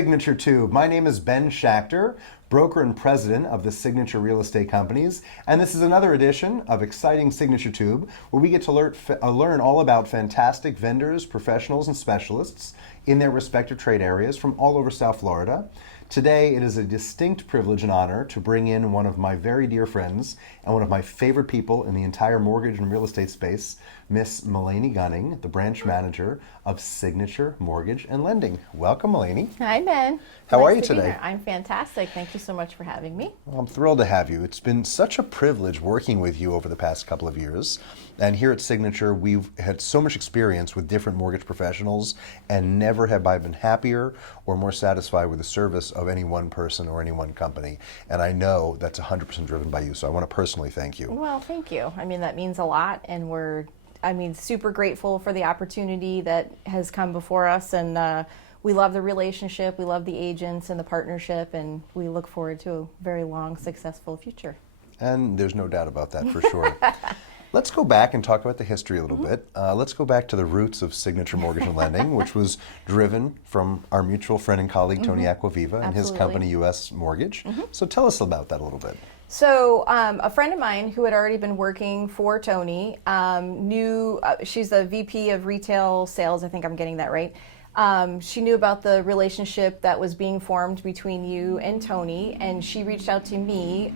Signature Tube. My name is Ben Schachter, broker and president of the Signature Real Estate Companies, and this is another edition of Exciting Signature Tube, where we get to learn all about fantastic vendors, professionals, and specialists in their respective trade areas from all over South Florida. Today, it is a distinct privilege and honor to bring in one of my very dear friends and one of my favorite people in the entire mortgage and real estate space, Miss Melainey Gunning, the branch manager of Signature Mortgage and Lending. Welcome, Melainey. Hi, Ben. How are you today? I'm fantastic. Thank you so much for having me. Well, I'm thrilled to have you. It's been such a privilege working with you over the past couple of years. And here at Signature, we've had so much experience with different mortgage professionals, and never have I been happier or more satisfied with the service of any one person or any one company. And I know that's 100% driven by you, so I want to personally thank you. Well, thank you. I mean, that means a lot, and we're super grateful for the opportunity that has come before us, and we love the relationship, we love the agents and the partnership, and we look forward to a very long, successful future. And there's no doubt about that for sure. Let's go back and talk about the history a little bit. Let's go back to the roots of Signature Mortgage and Lending, which was driven from our mutual friend and colleague, Tony Acquaviva, and his company, U.S. Mortgage. So tell us about that a little bit. So a friend of mine who had already been working for Tony knew, she's the VP of Retail Sales, I think I'm getting that right. She knew about the relationship that was being formed between you and Tony, and she reached out to me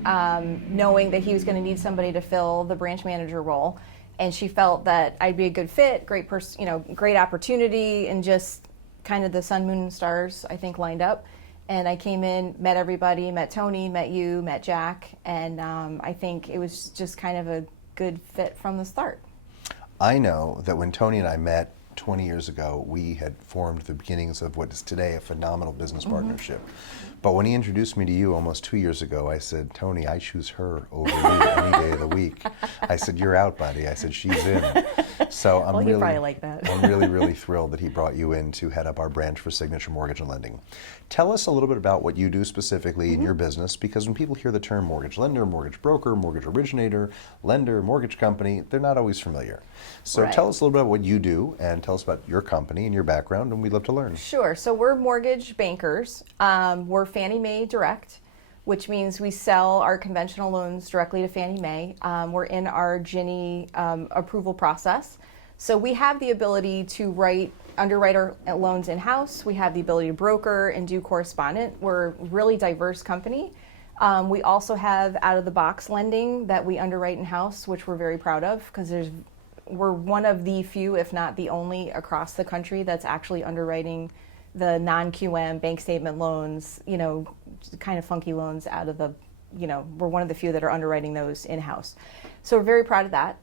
knowing that he was going to need somebody to fill the branch manager role, and she felt that I'd be a good fit, great person, great opportunity, and just kind of the sun, moon, and stars I think lined up. And I came in, met everybody, met Tony, met you, met Jack, and I think it was just kind of a good fit from the start. I know that when Tony and I met 20 years ago, we had formed the beginnings of what is today a phenomenal business partnership. But when he introduced me to you almost 2 years ago, I said, Tony, I choose her over you any day of the week. I said, you're out, buddy. I said, she's in. So I'm well, probably like that. I'm really thrilled that he brought you in to head up our branch for Signature Mortgage and Lending. Tell us a little bit about what you do specifically in your business, because when people hear the term mortgage lender, mortgage broker, mortgage originator, lender, mortgage company, they're not always familiar. So tell us a little bit about what you do, and tell us about your company and your background, and we'd love to learn. Sure. So we're mortgage bankers. We're Fannie Mae Direct, which means we sell our conventional loans directly to Fannie Mae. We're in our Ginnie approval process. So we have the ability to underwrite our loans in-house. We have the ability to broker and do correspondent. We're a really diverse company. We also have out-of-the-box lending that we underwrite in-house, which we're very proud of, because we're one of the few, if not the only, across the country that's actually underwriting the non-QM bank statement loans, kind of funky loans out of the, we're one of the few that are underwriting those in-house. So we're very proud of that.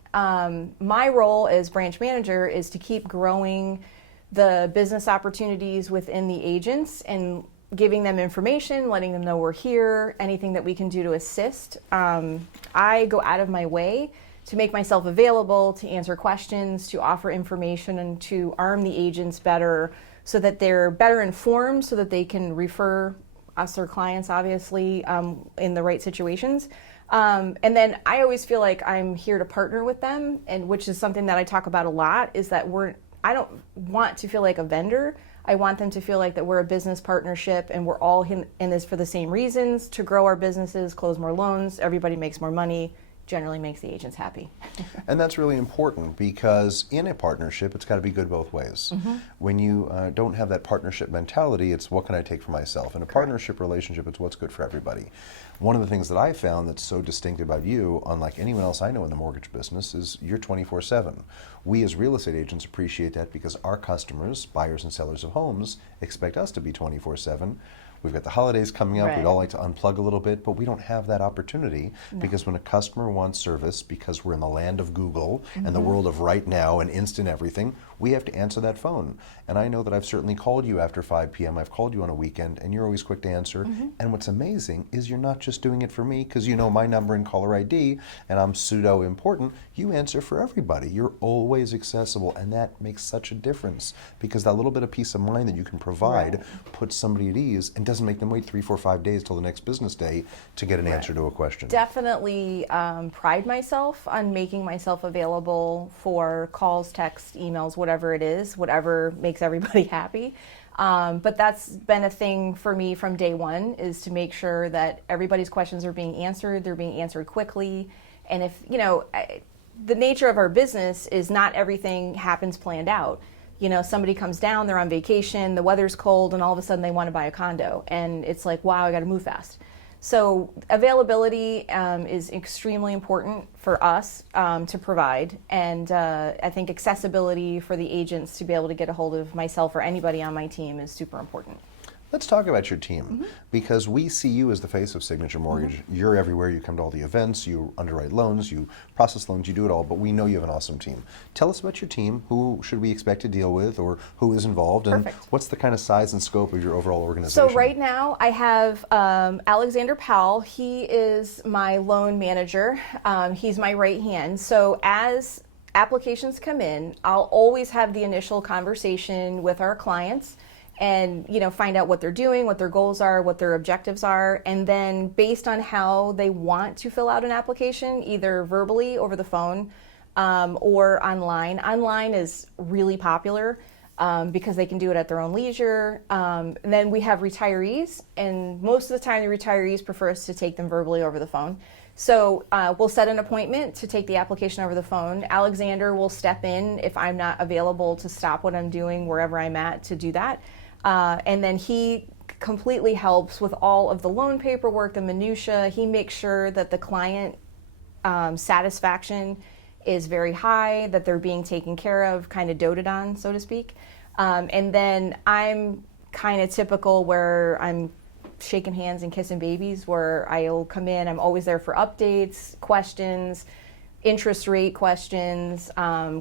My role as branch manager is to keep growing the business opportunities within the agents and giving them information, letting them know we're here, anything that we can do to assist. I go out of my way to make myself available, to answer questions, to offer information, and to arm the agents better so that they're better informed, so that they can refer us or clients, obviously, in the right situations. And then I always feel like I'm here to partner with them, and which is something that I talk about a lot, is that I don't want to feel like a vendor. I want them to feel like that we're a business partnership and we're all in this for the same reasons, to grow our businesses, close more loans, everybody makes more money, generally makes the agents happy. And that's really important, because in a partnership, it's got to be good both ways. When you don't have that partnership mentality, it's what can I take for myself? In a partnership relationship, it's what's good for everybody. One of the things that I found that's so distinct about you, unlike anyone else I know in the mortgage business, is you're 24/7. We as real estate agents appreciate that, because our customers, buyers and sellers of homes, expect us to be 24/7. We've got the holidays coming up. We'd all like to unplug a little bit, but we don't have that opportunity, because when a customer wants service, because we're in the land of Google and the world of right now and instant everything, we have to answer that phone. And I know that I've certainly called you after 5 p.m. I've called you on a weekend, and you're always quick to answer. And what's amazing is you're not just doing it for me, because you know my number and caller ID, and I'm pseudo important. You answer for everybody. You're always accessible, and that makes such a difference, because that little bit of peace of mind that you can provide puts somebody at ease and doesn't make them wait 3, 4, 5 days till the next business day to get an answer to a question. Definitely pride myself on making myself available for calls, texts, emails, whatever it is, whatever makes everybody happy. But that's been a thing for me from day one, is to make sure that everybody's questions are being answered, they're being answered quickly. And if, the nature of our business is not everything happens planned out. Somebody comes down, they're on vacation, the weather's cold, and all of a sudden they want to buy a condo. And it's like, wow, I got to move fast. So availability is extremely important for us to provide. And I think accessibility for the agents to be able to get a hold of myself or anybody on my team is super important. Let's talk about your team, because we see you as the face of Signature Mortgage. You're everywhere. You come to all the events, you underwrite loans, you process loans, you do it all, but we know you have an awesome team. Tell us about your team. Who should we expect to deal with, or who is involved, and what's the kind of size and scope of your overall organization? So right now I have Alexander Powell. He is my loan manager. He's my right hand. So as applications come in, I'll always have the initial conversation with our clients and find out what they're doing, what their goals are, what their objectives are, and then based on how they want to fill out an application, either verbally over the phone or online. Online is really popular because they can do it at their own leisure. And then we have retirees, and most of the time the retirees prefer us to take them verbally over the phone. So we'll set an appointment to take the application over the phone. Alexander will step in if I'm not available to stop what I'm doing wherever I'm at to do that. And then he completely helps with all of the loan paperwork, the minutia. He makes sure that the client satisfaction is very high, that they're being taken care of, kind of doted on, so to speak. And then I'm kind of typical where I'm shaking hands and kissing babies, where I'll come in. I'm always there for updates, questions, interest rate questions,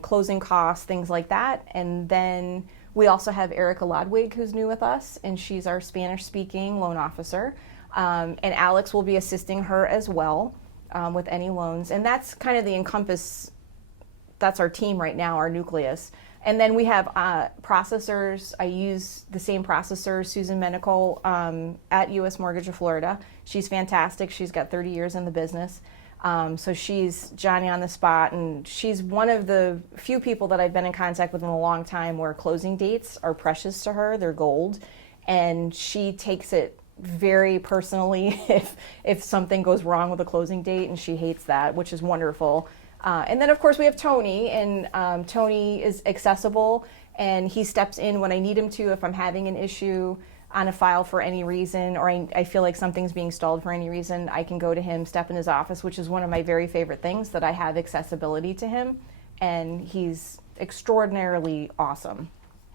closing costs, things like that. And then we also have Erica Lodwig, who's new with us, and she's our Spanish-speaking loan officer. And Alex will be assisting her as well with any loans. And that's kind of the Encompass, that's our team right now, our nucleus. And then we have processors. I use the same processor, Susan Menical, at U.S. Mortgage of Florida. She's fantastic. She's got 30 years in the business. So she's Johnny on the spot, and she's one of the few people that I've been in contact with in a long time where closing dates are precious to her. They're gold. And she takes it very personally if something goes wrong with a closing date, and she hates that, which is wonderful. And then, of course, we have Tony, and Tony is accessible, and he steps in when I need him to if I'm having an issue on a file for any reason, or I feel like something's being stalled for any reason. I can go to him, step in his office, which is one of my very favorite things, that I have accessibility to him, and he's extraordinarily awesome.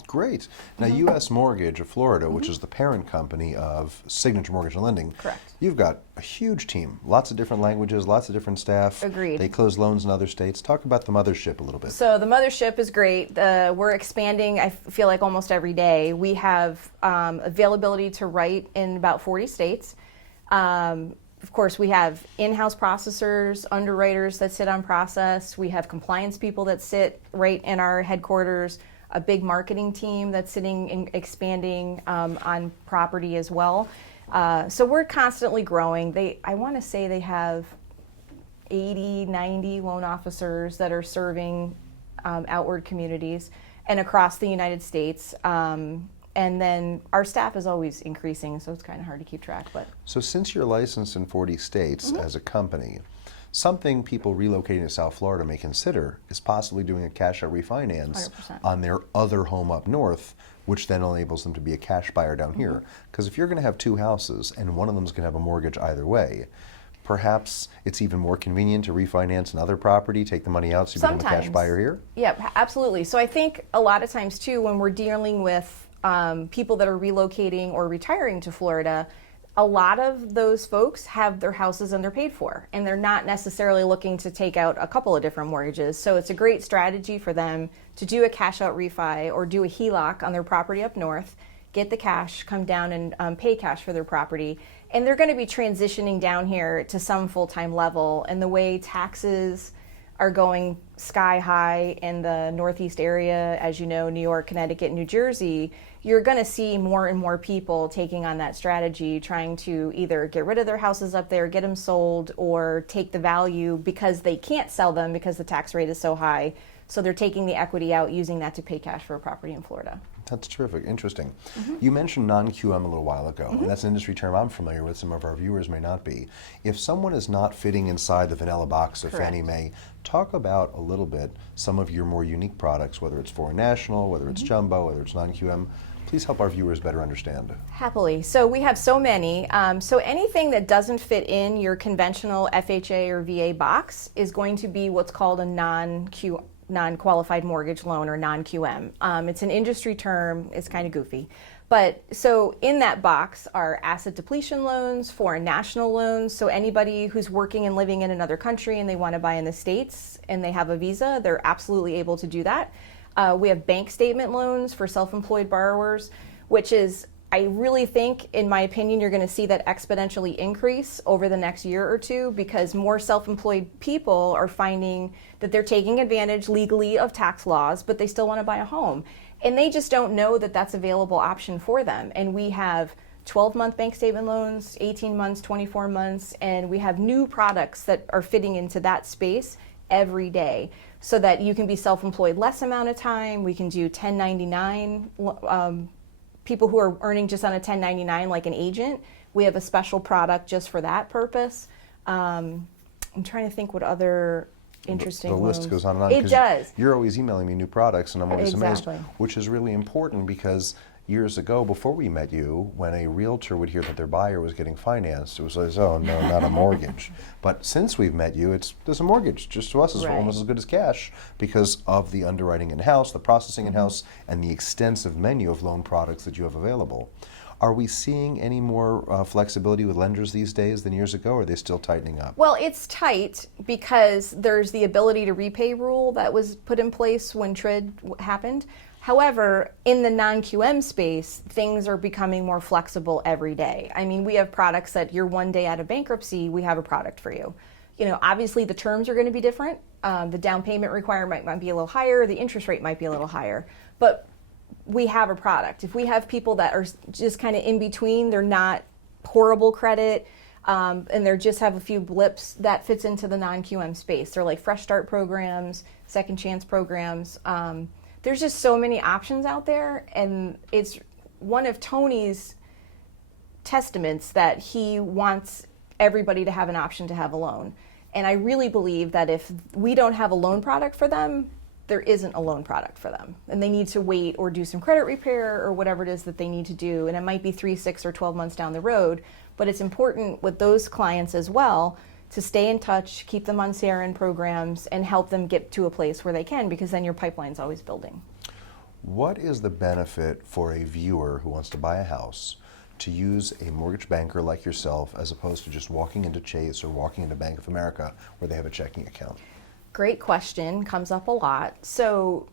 Great. Now, U.S. Mortgage of Florida, which is the parent company of Signature Mortgage and Lending, correct. You've got a huge team, lots of different languages, lots of different staff. Agreed. They close loans in other states. Talk about the mothership a little bit. So the mothership is great. We're expanding, I feel like, almost every day. We have availability to write in about 40 states. Of course, we have in-house processors, underwriters that sit on process. We have compliance people that sit right in our headquarters, a big marketing team that's sitting and expanding on property as well. So we're constantly growing. I want to say they have 80, 90 loan officers that are serving outward communities and across the United States. And then our staff is always increasing, so it's kind of hard to keep track. But so since you're licensed in 40 states as a company, something people relocating to South Florida may consider is possibly doing a cash-out refinance 100%. on their other home up north, which then enables them to be a cash buyer down here. Because if you're going to have two houses and one of them is going to have a mortgage either way, perhaps it's even more convenient to refinance another property, take the money out so you become a cash buyer here? Yeah, absolutely. So I think a lot of times too, when we're dealing with people that are relocating or retiring to Florida, a lot of those folks have their houses and they're paid for, and they're not necessarily looking to take out a couple of different mortgages. So it's a great strategy for them to do a cash out refi or do a HELOC on their property up north, get the cash, come down and pay cash for their property. And they're going to be transitioning down here to some full-time level. And the way taxes are going sky high in the Northeast area, as you know, New York, Connecticut, New Jersey, you're going to see more and more people taking on that strategy, trying to either get rid of their houses up there, get them sold, or take the value because they can't sell them because the tax rate is so high, So they're taking the equity out, using that to pay cash for a property in Florida. That's terrific. Interesting. You mentioned non-QM a little while ago, and that's an industry term I'm familiar with. Some of our viewers may not be. If someone is not fitting inside the vanilla box of Correct. Fannie Mae, talk about a little bit some of your more unique products, whether it's foreign national, whether it's jumbo, whether it's non-QM. Please help our viewers better understand. Happily. So we have so many. So anything that doesn't fit in your conventional FHA or VA box is going to be what's called a non-qualified mortgage loan, or non-QM. It's an industry term. It's kind of goofy. But so in that box are asset depletion loans, foreign national loans. So anybody who's working and living in another country and they want to buy in the States and they have a visa, they're absolutely able to do that. We have bank statement loans for self-employed borrowers, which is, I really think, in my opinion, you're going to see that exponentially increase over the next year or two, because more self-employed people are finding that they're taking advantage legally of tax laws, but they still want to buy a home. And they just don't know that that's an available option for them. And we have 12-month bank statement loans, 18 months, 24 months, and we have new products that are fitting into that space every day, so that you can be self-employed less amount of time. We can do 1099, people who are earning just on a 1099 like an agent. We have a special product just for that purpose. I'm trying to think what other interesting The list loans. goes on and on. It 'cause does. You're always emailing me new products, and I'm always Exactly. amazed, which is really important, because years ago, before we met you, when a realtor would hear that their buyer was getting financed, it was like, oh no, not a mortgage. But since we've met you, there's a mortgage. Just to us, it's Right. almost as good as cash, because of the underwriting in-house, the processing in-house, and the extensive menu of loan products that you have available. Are we seeing any more flexibility with lenders these days than years ago, or are they still tightening up? Well, it's tight because there's the ability to repay rule that was put in place when TRID happened. However, in the non-QM space, things are becoming more flexible every day. I mean, we have products that you're one day out of bankruptcy, we have a product for you. You know, obviously the terms are going to be different. The down payment requirement might be a little higher, the interest rate might be a little higher, but we have a product. If we have people that are just kind of in between, they're not horrible credit, and they just have a few blips, that fits into the non-QM space. They're like fresh start programs, second chance programs. There's just so many options out there, and it's one of Tony's testaments that he wants everybody to have an option to have a loan. And I really believe that if we don't have a loan product for them, there isn't a loan product for them. And they need to wait or do some credit repair or whatever it is that they need to do. And it might be 3, 6, or 12 months down the road, but it's important with those clients as well to stay in touch, keep them on CRN programs, and help them get to a place where they can, because then your pipeline's always building. What is the benefit for a viewer who wants to buy a house to use a mortgage banker like yourself, as opposed to just walking into Chase or walking into Bank of America where they have a checking account? Great question, comes up a lot. So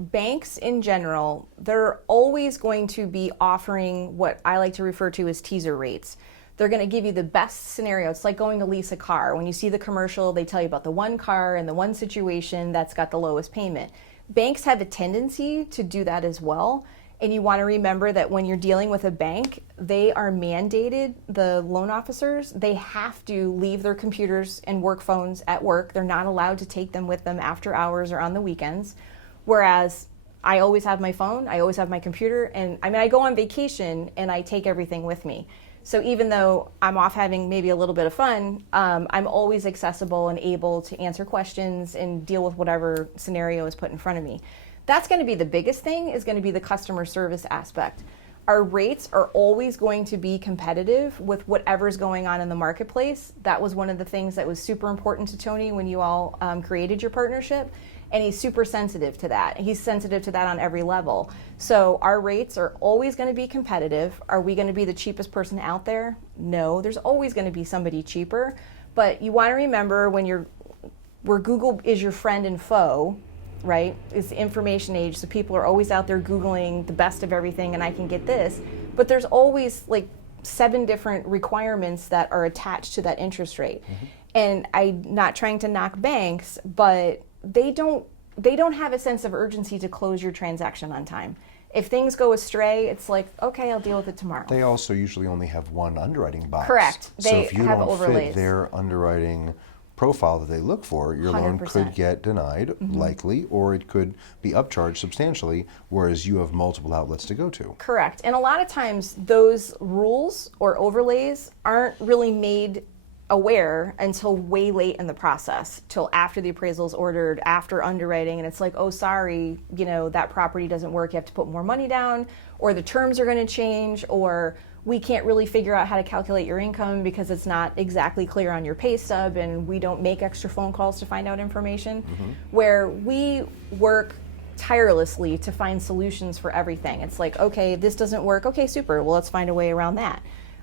banks in general, they're always going to be offering what I like to refer to as teaser rates. They're going to give you the best scenario. It's like going to lease a car. When you see the commercial, they tell you about the one car and the one situation that's got the lowest payment. Banks have a tendency to do that as well. And you want to remember that when you're dealing with a bank, they are mandated, the loan officers, they have to leave their computers and work phones at work. They're not allowed to take them with them after hours or on the weekends. Whereas I always have my phone, I always have my computer, and I mean, I go on vacation and I take everything with me. So even though I'm off having maybe a little bit of fun, I'm always accessible and able to answer questions and deal with whatever scenario is put in front of me. That's going to be the biggest thing, is going to be the customer service aspect. Our rates are always going to be competitive with whatever's going on in the marketplace. That was one of the things that was super important to Tony when you all created your partnership. And he's super sensitive to that. He's sensitive to that on every level. So our rates are always going to be competitive. Are we going to be the cheapest person out there? No, there's always going to be somebody cheaper. But you want to remember where Google is your friend and foe, right? It's the information age, so people are always out there Googling the best of everything and I can get this. But there's always like 7 different requirements that are attached to that interest rate. Mm-hmm. And I'm not trying to knock banks, but they don't have a sense of urgency to close your transaction on time. If things go astray, it's like, okay, I'll deal with it tomorrow. They also usually only have one underwriting box. Correct. So They if you have don't overlays. fit their underwriting profile that they look for, your loan 100%. could get denied, likely, or it could be upcharged substantially, whereas you have multiple outlets to go to. Correct. And a lot of times those rules or overlays aren't really made aware until way late in the process, till after the appraisal is ordered, after underwriting, and it's like, oh, sorry, that property doesn't work, you have to put more money down, or the terms are going to change, or we can't really figure out how to calculate your income because it's not exactly clear on your pay stub, and we don't make extra phone calls to find out information. Where we work tirelessly to find solutions for everything. It's like, okay, this doesn't work, okay, super, well, let's find a way around that.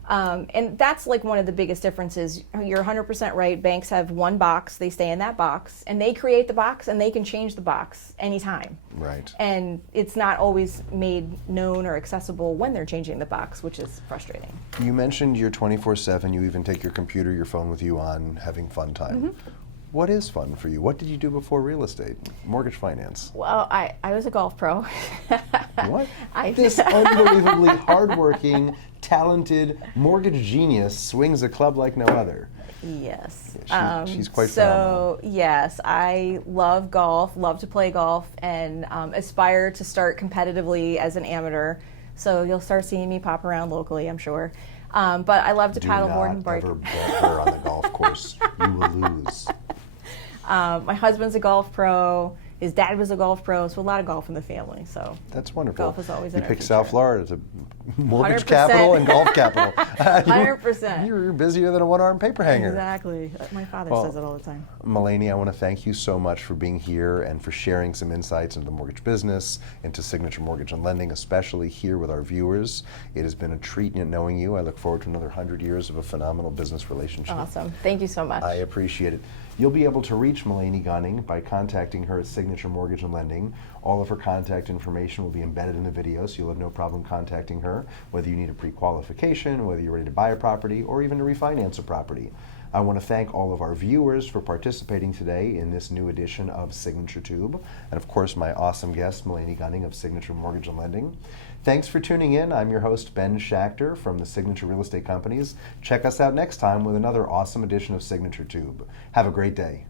And that's like one of the biggest differences. You're 100% right. Banks have one box, they stay in that box, and they create the box, and they can change the box anytime. Right. And it's not always made known or accessible when they're changing the box, which is frustrating. You mentioned you're 24/7, you even take your computer, your phone with you on having fun time. What is fun for you? What did you do before real estate? Mortgage finance. Well, I was a golf pro. What? This unbelievably hardworking, talented mortgage genius swings a club like no other. Yes. She's quite phenomenal. So, yes, I love golf, love to play golf, and aspire to start competitively as an amateur. So you'll start seeing me pop around locally, I'm sure. But I love to paddleboard and bike. Do not ever bet her on the golf course. You will lose. My husband's a golf pro. His dad was a golf pro, so a lot of golf in the family. So that's wonderful. golf is always in You our picked future. South Florida as a mortgage 100%. capital and golf capital. 100%. You're busier than a one-armed paper hanger. Exactly. My father says it all the time. Melainey, I want to thank you so much for being here and for sharing some insights into the mortgage business, into Signature Mortgage and Lending, especially here with our viewers. It has been a treat knowing you. I look forward to another 100 years of a phenomenal business relationship. Awesome. Thank you so much. I appreciate it. You'll be able to reach Melainey Gunning by contacting her at Signature Mortgage and Lending. All of her contact information will be embedded in the video, so you'll have no problem contacting her, whether you need a pre-qualification, whether you're ready to buy a property, or even to refinance a property. I want to thank all of our viewers for participating today in this new edition of Signature Tube, and of course my awesome guest, Melainey Gunning of Signature Mortgage and Lending. Thanks for tuning in. I'm your host, Ben Schachter from the Signature Real Estate Companies. Check us out next time with another awesome edition of Signature Tube. Have a great day.